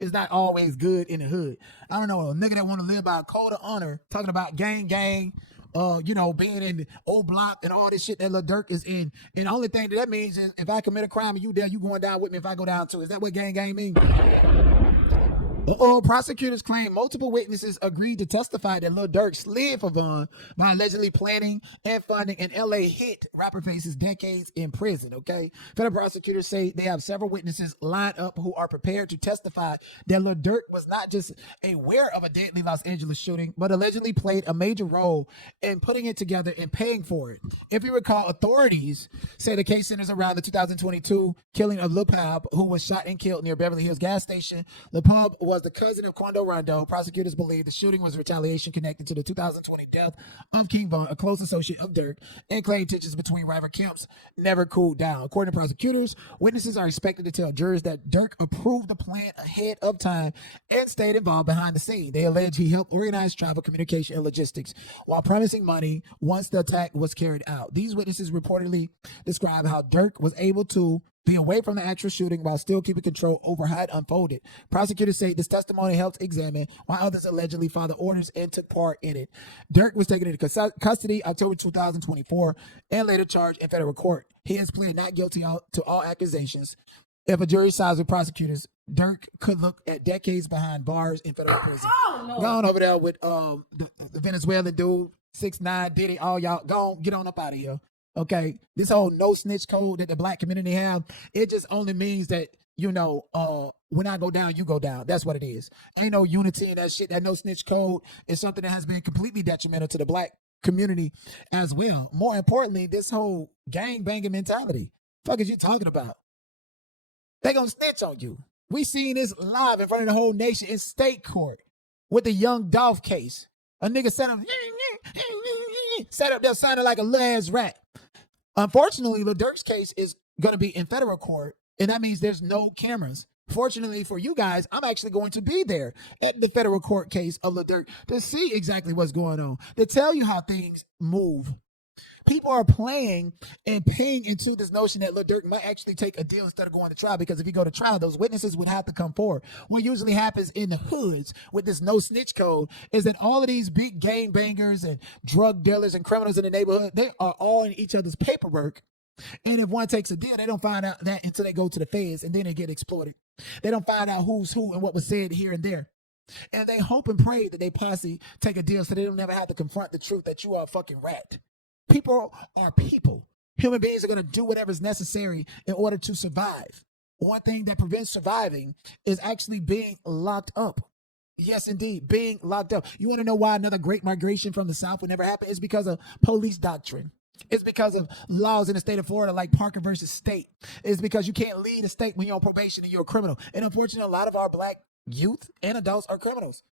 It's not always good in the hood. I don't know, a nigga that want to live by a code of honor, talking about gang, being in the old block and all this shit that Lil Durk is in. And the only thing that means is if I commit a crime and you there, you going down with me if I go down too. Is that what gang mean? Prosecutors claim multiple witnesses agreed to testify that Lil Durk slid for Von by allegedly planning and funding an LA hit rapper faces decades in prison, okay? Federal prosecutors say they have several witnesses lined up who are prepared to testify that Lil Durk was not just aware of a deadly Los Angeles shooting, but allegedly played a major role in putting it together and paying for it. If you recall, authorities say the case centers around the 2022 killing of Lul Pab, who was shot and killed near Beverly Hills gas station. Lul Pab was the cousin of Quando Rondo. Prosecutors believe the shooting was retaliation connected to the 2020 death of King Von, a close associate of Durk, and claimed tensions between rival camps never cooled down. According to prosecutors, witnesses are expected to tell jurors that Durk approved the plan ahead of time and stayed involved behind the scene. They allege he helped organize travel, communication, and logistics while promising money once the attack was carried out. These witnesses reportedly describe how Durk was able to be away from the actual shooting while still keeping control over how it unfolded. Prosecutors say this testimony helps examine why others allegedly followed orders and took part in it. Durk was taken into custody October 2024 and later charged in federal court. He has pleaded not guilty to all accusations. If a jury sides with prosecutors, Durk could look at decades behind bars in federal prison. Oh, no. Going over there with the Venezuelan dude, 6ix9ine, Diddy, all y'all, go on, get on up out of here. Okay, this whole no snitch code that the black community have, it just only means that, when I go down, you go down. That's what it is. Ain't no unity in that shit. That no snitch code is something that has been completely detrimental to the black community as well. More importantly, this whole gang banging mentality. Fuck is you talking about? They gonna snitch on you. We seen this live in front of the whole nation in state court with the Young Dolph case. A nigga sat up there sounding like a little ass rat. Unfortunately, Lil Durk's case is going to be in federal court, and that means there's no cameras. Fortunately for you guys, I'm actually going to be there at the federal court case of Lil Durk to see exactly what's going on, to tell you how things move. People are playing and paying into this notion that Lil Durk might actually take a deal instead of going to trial, because if you go to trial, those witnesses would have to come forward. What usually happens in the hoods with this no snitch code is that all of these big gang bangers and drug dealers and criminals in the neighborhood, they are all in each other's paperwork. And if one takes a deal, they don't find out that until they go to the feds, and then they get exploited. They don't find out who's who and what was said here and there. And they hope and pray that they posse take a deal so they don't never have to confront the truth that you are a fucking rat. People are people. Human beings are going to do whatever's necessary in order to survive. One thing that prevents surviving is actually being locked up. Yes, indeed, being locked up. You want to know why another great migration from the South would never happen? It's because of police doctrine. It's because of laws in the state of Florida like Parker versus State. It's because you can't leave the state when you're on probation and you're a criminal. And unfortunately, a lot of our black youth and adults are criminals.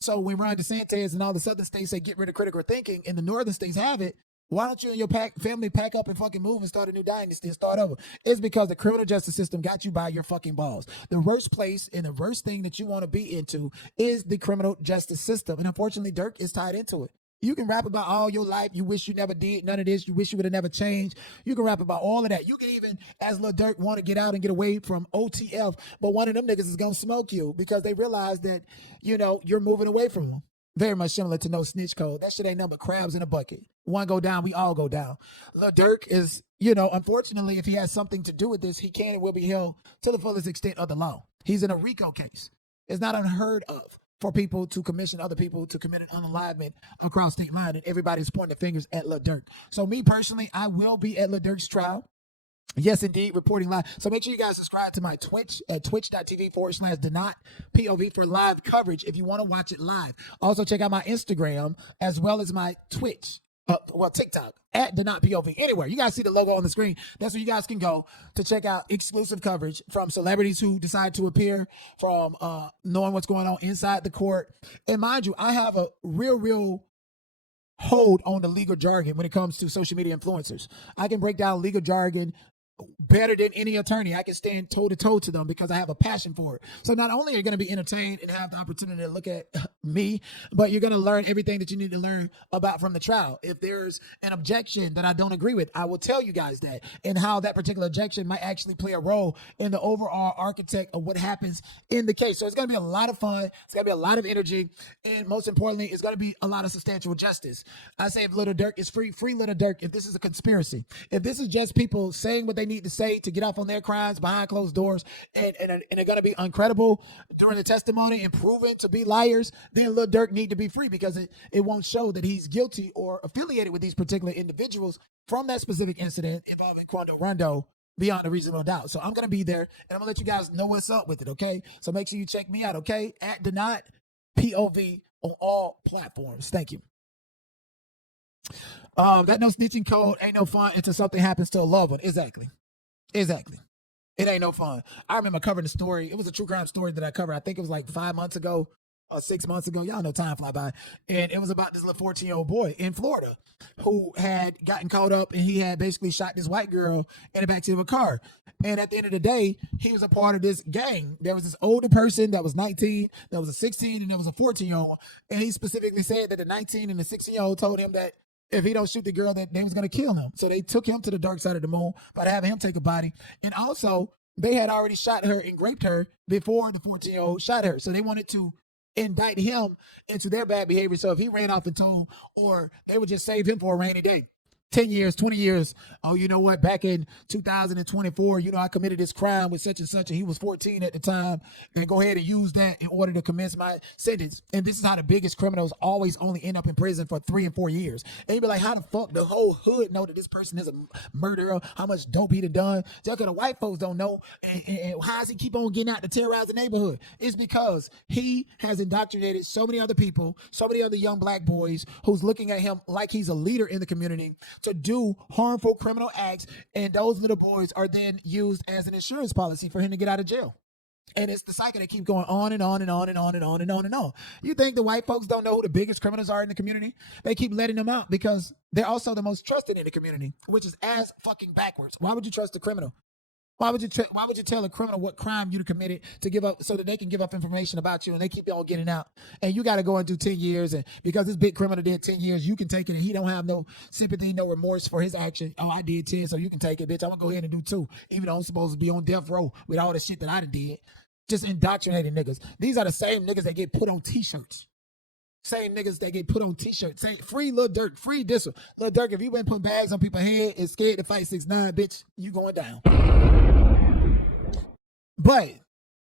So when Ron DeSantis and all the southern states say get rid of critical thinking and the northern states have it, why don't you and your family pack up and fucking move and start a new dynasty and start over? It's because the criminal justice system got you by your fucking balls. The worst place and the worst thing that you want to be into is the criminal justice system. And unfortunately, Durk is tied into it. You can rap about all your life. You wish you never did none of this. You wish you would have never changed. You can rap about all of that. You can even, as Lil Durk, want to get out and get away from OTF. But one of them niggas is going to smoke you because they realize that, you're moving away from them. Very much similar to no snitch code. That shit ain't nothing but crabs in a bucket. One go down, we all go down. Lil Durk is, unfortunately, if he has something to do with this, he can and will be held to the fullest extent of the law. He's in a RICO case. It's not unheard of for people to commission other people to commit an unalivement across state line, and everybody's pointing their fingers at Lil Durk. So me personally, I will be at Lil Durk's trial. Yes, indeed, reporting live. So make sure you guys subscribe to my Twitch at twitch.tv/Denot POV for live coverage if you want to watch it live. Also, check out my Instagram as well as my Twitch, TikTok at Denot POV. Anywhere, you guys see the logo on the screen. That's where you guys can go to check out exclusive coverage from celebrities who decide to appear, from knowing what's going on inside the court. And mind you, I have a real hold on the legal jargon when it comes to social media influencers. I can break down legal jargon better than any attorney. I can stand toe to toe to them because I have a passion for it. So not only are you going to be entertained and have the opportunity to look at me, but you're going to learn everything that you need to learn about from the trial. If there's an objection that I don't agree with, I will tell you guys that, and how that particular objection might actually play a role in the overall architect of what happens in the case. So it's going to be a lot of fun. It's going to be a lot of energy. And most importantly, it's going to be a lot of substantial justice. I say if Lil Durk is free, free Lil Durk. If this is a conspiracy, if this is just people saying what they need to say to get off on their crimes behind closed doors, and they're going to be uncredible during the testimony and proven to be liars, then Lil Durk need to be free, because it won't show that he's guilty or affiliated with these particular individuals from that specific incident involving Quando Rondo beyond a reasonable doubt. So I'm going to be there, and I'm going to let you guys know what's up with it, okay? So make sure you check me out, okay? At Denot POV on all platforms. Thank you. That no snitching code ain't no fun until something happens to a loved one. Exactly. It ain't no fun. I remember covering the story. It was a true crime story that I covered. I think it was like 5 months ago or 6 months ago. Y'all know time fly by. And it was about this little 14-year-old boy in Florida who had gotten caught up, and he had basically shot this white girl in the backseat of a car. And at the end of the day, he was a part of this gang. There was this older person that was 19, there was a 16, and there was a 14-year-old. And he specifically said that the 19 and the 16-year-old told him that if he don't shoot the girl, that they was going to kill him. So they took him to the dark side of the moon by having him take a body. And also, they had already shot her and raped her before the 14-year-old shot her. So they wanted to indict him into their bad behavior. So if he ran off and told, or they would just save him for a rainy day. 10 years, 20 years. Oh, you know what? Back in 2024, I committed this crime with such and such, and he was 14 at the time. And go ahead and use that in order to commence my sentence. And this is how the biggest criminals always only end up in prison for 3 and 4 years. And you be like, how the fuck the whole hood know that this person is a murderer? How much dope he done? Just because the white folks don't know. And how does he keep on getting out to terrorize the neighborhood? It's because he has indoctrinated so many other people, so many other young black boys who's looking at him like he's a leader in the community to do harmful criminal acts, and those little boys are then used as an insurance policy for him to get out of jail. And it's the cycle that keeps going on and on and on and on and on and on and on. You think the white folks don't know who the biggest criminals are in the community? They keep letting them out because they're also the most trusted in the community, which is as fucking backwards. Why would you trust a criminal? Why would you tell a criminal what crime you committed to give up, so that they can give up information about you, and they keep on getting out? And you got to go and do 10 years, and because this big criminal did 10 years, you can take it, and he don't have no sympathy, no remorse for his action. Oh, I did 10, so you can take it, bitch. I'm going to go ahead and do 2, even though I'm supposed to be on death row with all the shit that I did. Just indoctrinating niggas. These are the same niggas that get put on t-shirts. Same niggas that get put on t-shirts. Say, free Lil Durk, free this one. Lil Durk, if you been putting bags on people's head and scared to fight 6ix9ine, bitch, you going down. But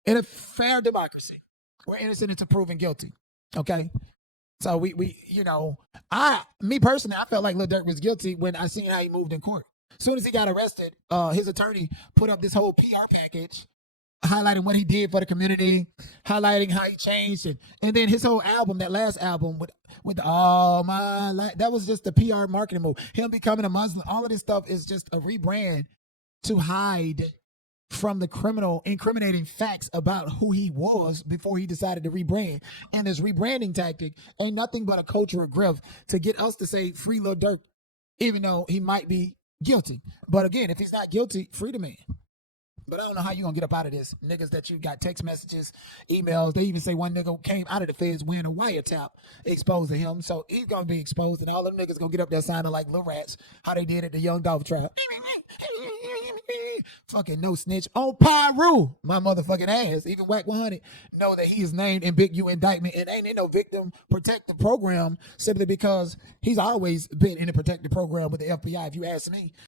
in a fair democracy, we're innocent until proven guilty. Okay? So me personally, I felt like Lil Durk was guilty when I seen how he moved in court. As soon as he got arrested, his attorney put up this whole PR package highlighting what he did for the community, highlighting how he changed, and then his whole album, that last album with all my life, that was just a PR marketing move. Him becoming a Muslim, all of this stuff is just a rebrand to hide from the criminal incriminating facts about who he was before he decided to rebrand. And this rebranding tactic ain't nothing but a cultural grift to get us to say free Lil Durk, even though he might be guilty. But again, if he's not guilty, free the man. But I don't know how you gonna get up out of this. Niggas that you got text messages, emails. They even say one nigga came out of the feds wearing a wiretap exposing him. So he's gonna be exposed, and all them niggas gonna get up there sounding like little rats, how they did at the Young Dolph trial. Fucking no snitch. On Pyru, my motherfucking ass. Even Whack 100 know that he is named in Big U indictment, and ain't in no victim protective program, simply because he's always been in a protective program with the FBI, if you ask me.